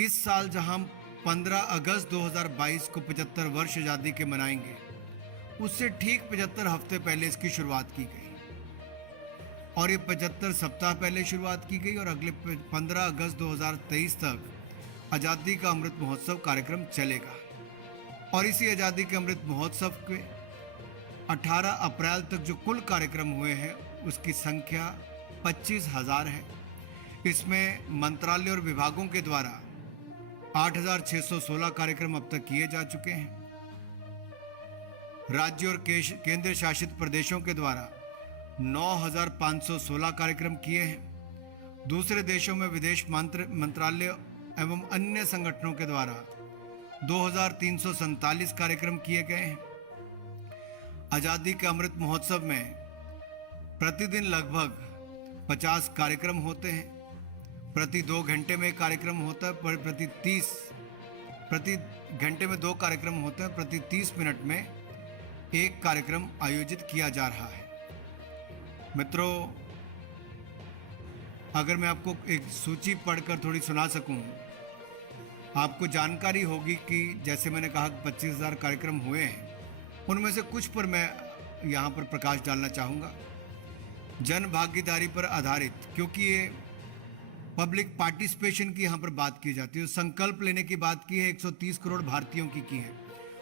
इस साल जहां 15 अगस्त 2022 को 75 वर्ष आज़ादी के मनाएंगे, उससे ठीक 75 हफ्ते पहले इसकी शुरुआत की गई और ये 75 सप्ताह पहले शुरुआत की गई और अगले 15 अगस्त 2023 तक आज़ादी का अमृत महोत्सव कार्यक्रम चलेगा। और इसी आज़ादी के अमृत महोत्सव के 18 अप्रैल तक जो कुल कार्यक्रम हुए हैं उसकी संख्या 25,000 है। इसमें मंत्रालय और विभागों के द्वारा 8,616 कार्यक्रम अब तक किए जा चुके हैं। राज्य और केंद्र शासित प्रदेशों के द्वारा 9,516 कार्यक्रम किए हैं। दूसरे देशों में विदेश मंत्रालय एवं अन्य संगठनों के द्वारा 2,347 कार्यक्रम किए गए हैं। आज़ादी के अमृत महोत्सव में प्रतिदिन लगभग 50 कार्यक्रम होते हैं। प्रति 2 घंटे में कार्यक्रम होता है, प्रति घंटे में 2 कार्यक्रम होते हैं, प्रति 30 मिनट में एक कार्यक्रम आयोजित किया जा रहा है। मित्रों, अगर मैं आपको एक सूची पढ़कर थोड़ी सुना सकूं, आपको जानकारी होगी कि जैसे मैंने कहा 25,000 कार्यक्रम हुए हैं, उनमें से कुछ पर मैं यहाँ पर प्रकाश डालना चाहूँगा। जन भागीदारी पर आधारित, क्योंकि ये पब्लिक पार्टिसिपेशन की यहाँ पर बात की जाती है, संकल्प लेने की बात की है, 130 करोड़ भारतीयों की है।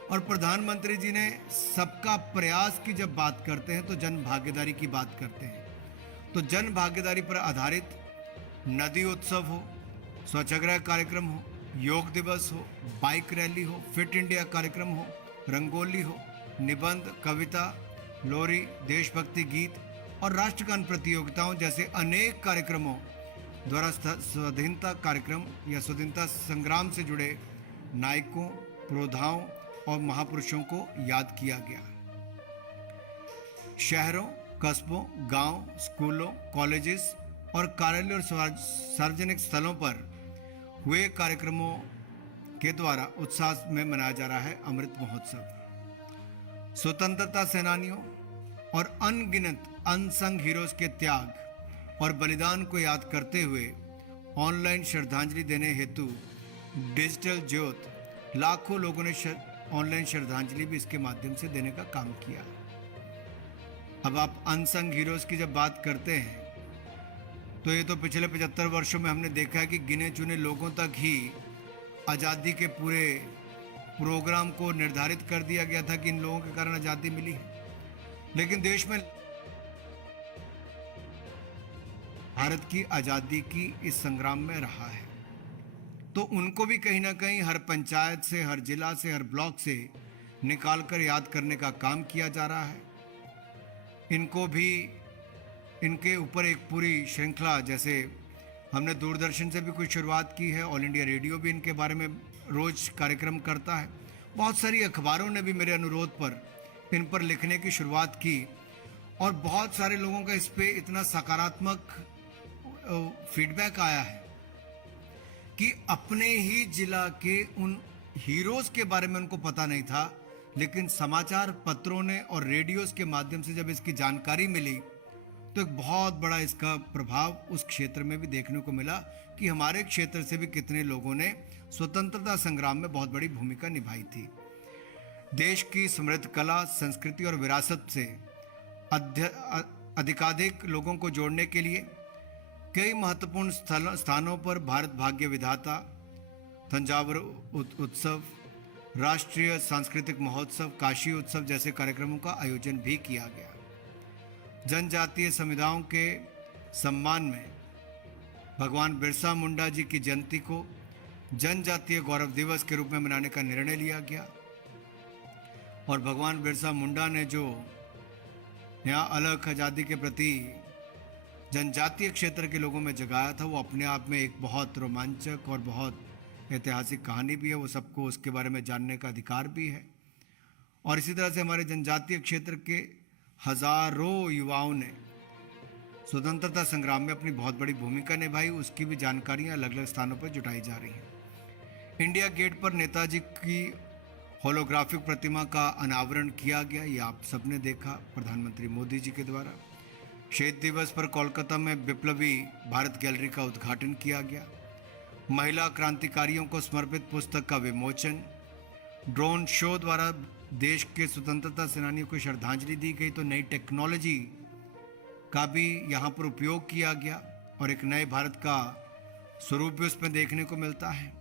और प्रधानमंत्री जी ने सबका प्रयास की जब बात करते हैं तो जन भागीदारी की बात करते हैं। तो जन भागीदारी पर आधारित नदी उत्सव हो, स्वच्छाग्रह कार्यक्रम हो, योग दिवस हो, बाइक रैली हो, फिट इंडिया कार्यक्रम हो, रंगोली हो, निबंध, कविता, लोरी, देशभक्ति गीत और राष्ट्रगान प्रतियोगिताओं जैसे अनेक कार्यक्रमों द्वारा स्वाधीनता कार्यक्रम या स्वतंत्रता संग्राम से जुड़े नायकों, पुरोधाओं और महापुरुषों को याद किया गया। शहरों, कस्बों, गांव, स्कूलों, कॉलेजेस और कार्यालय और सार्वजनिक स्थलों पर हुए कार्यक्रमों के द्वारा उत्साह में मनाया जा रहा है अमृत महोत्सव। स्वतंत्रता सेनानियों और अनगिनत अनसंग हीरोज के त्याग और बलिदान को याद करते हुए ऑनलाइन श्रद्धांजलि देने हेतु डिजिटल ज्योत लाखों लोगों ने ऑनलाइन श्रद्धांजलि भी इसके माध्यम से देने का काम किया। अब आप अनसंग हीरोज की जब बात करते हैं तो ये तो पिछले 75 वर्षों में हमने देखा है कि गिने चुने लोगों तक ही आज़ादी के पूरे प्रोग्राम को निर्धारित कर दिया गया था कि इन लोगों के कारण आज़ादी मिली है। लेकिन देश में भारत की आज़ादी की इस संग्राम में रहा है, तो उनको भी कहीं ना कहीं हर पंचायत से, हर जिला से, हर ब्लॉक से निकालकर याद करने का काम किया जा रहा है। इनको भी, इनके ऊपर एक पूरी श्रृंखला, जैसे हमने दूरदर्शन से भी कुछ शुरुआत की है, ऑल इंडिया रेडियो भी इनके बारे में रोज कार्यक्रम करता है। बहुत सारी अखबारों ने भी मेरे अनुरोध पर इन पर लिखने की शुरुआत की और बहुत सारे लोगों का इस पे इतना सकारात्मक फीडबैक आया है कि अपने ही जिला के उन हीरोज के बारे में उनको पता नहीं था, लेकिन समाचार पत्रों ने और रेडियोज के माध्यम से जब इसकी जानकारी मिली तो एक बहुत बड़ा इसका प्रभाव उस क्षेत्र में भी देखने को मिला कि हमारे क्षेत्र से भी कितने लोगों ने स्वतंत्रता संग्राम में बहुत बड़ी भूमिका निभाई थी। देश की समृद्ध कला, संस्कृति और विरासत से अधिकाधिक लोगों को जोड़ने के लिए कई महत्वपूर्ण स्थानों पर भारत भाग्य विधाता, तंजावुर उत्सव, राष्ट्रीय सांस्कृतिक महोत्सव, काशी उत्सव जैसे कार्यक्रमों का आयोजन भी किया गया। जनजातीय समुदायों के सम्मान में भगवान बिरसा मुंडा जी की जयंती को जनजातीय गौरव दिवस के रूप में मनाने का निर्णय लिया गया और भगवान बिरसा मुंडा ने जो यहाँ अलग आज़ादी के प्रति जनजातीय क्षेत्र के लोगों में जगाया था, वो अपने आप में एक बहुत रोमांचक और बहुत ऐतिहासिक कहानी भी है। वो सबको उसके बारे में जानने का अधिकार भी है। और इसी तरह से हमारे जनजातीय क्षेत्र के हजारों युवाओं ने स्वतंत्रता संग्राम में अपनी बहुत बड़ी भूमिका निभाई, उसकी भी जानकारियां अलग अलग स्थानों पर जुटाई जा रही हैं। इंडिया गेट पर नेताजी की होलोग्राफिक प्रतिमा का अनावरण किया गया, ये आप सबने देखा प्रधानमंत्री मोदी जी के द्वारा। शहीद दिवस पर कोलकाता में विप्लवी भारत गैलरी का उद्घाटन किया गया। महिला क्रांतिकारियों को समर्पित पुस्तक का विमोचन, ड्रोन शो द्वारा देश के स्वतंत्रता सेनानियों को श्रद्धांजलि दी गई, तो नई टेक्नोलॉजी का भी यहाँ पर उपयोग किया गया और एक नए भारत का स्वरूप भी उसमें देखने को मिलता है।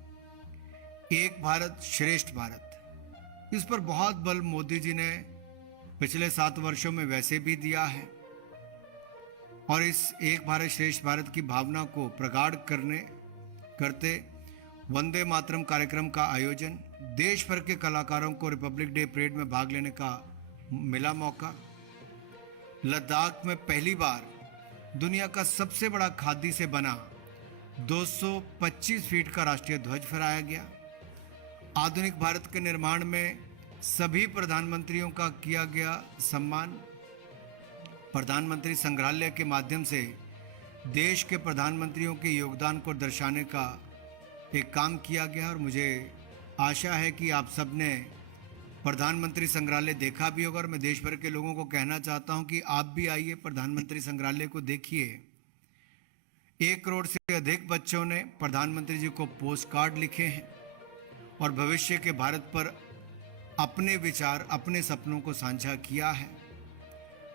एक भारत श्रेष्ठ भारत, इस पर बहुत बल मोदी जी ने पिछले 7 वर्षों में वैसे भी दिया है और इस एक भारत श्रेष्ठ भारत की भावना को प्रगाढ़ करते वंदे मातरम कार्यक्रम का आयोजन, देश भर के कलाकारों को रिपब्लिक डे परेड में भाग लेने का मिला मौका। लद्दाख में पहली बार दुनिया का सबसे बड़ा खादी से बना 225 फीट का राष्ट्रीय ध्वज फहराया गया। आधुनिक भारत के निर्माण में सभी प्रधानमंत्रियों का किया गया सम्मान। प्रधानमंत्री संग्रहालय के माध्यम से देश के प्रधानमंत्रियों के योगदान को दर्शाने का एक काम किया गया और मुझे आशा है कि आप सब ने प्रधानमंत्री संग्रहालय देखा भी होगा और मैं देश भर के लोगों को कहना चाहता हूं कि आप भी आइए, प्रधानमंत्री संग्रहालय को देखिए। 1 करोड़ से अधिक बच्चों ने प्रधानमंत्री जी को पोस्ट कार्ड लिखे हैं और भविष्य के भारत पर अपने विचार, अपने सपनों को साझा किया है।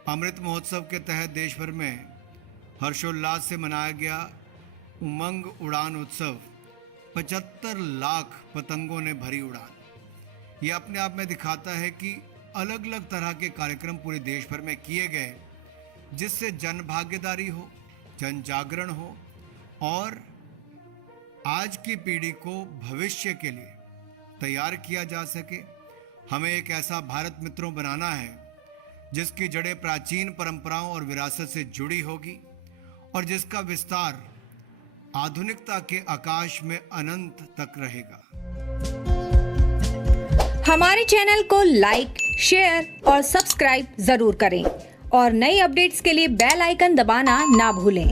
अमृत महोत्सव के तहत देश भर में हर्षोल्लास से मनाया गया उमंग उड़ान उत्सव। 75 लाख पतंगों ने भरी उड़ान। यह अपने आप में दिखाता है कि अलग अलग तरह के कार्यक्रम पूरे देश भर में किए गए, जिससे जन भागीदारी हो, जन जागरण हो और आज की पीढ़ी को भविष्य के लिए तैयार किया जा सके। हमें एक ऐसा भारत मित्रों बनाना है जिसकी जड़ें प्राचीन परंपराओं और विरासत से जुड़ी होगी और जिसका विस्तार आधुनिकता के आकाश में अनंत तक रहेगा। हमारे चैनल को लाइक, शेयर और सब्सक्राइब जरूर करें और नई अपडेट्स के लिए बेल आइकन दबाना ना भूलें।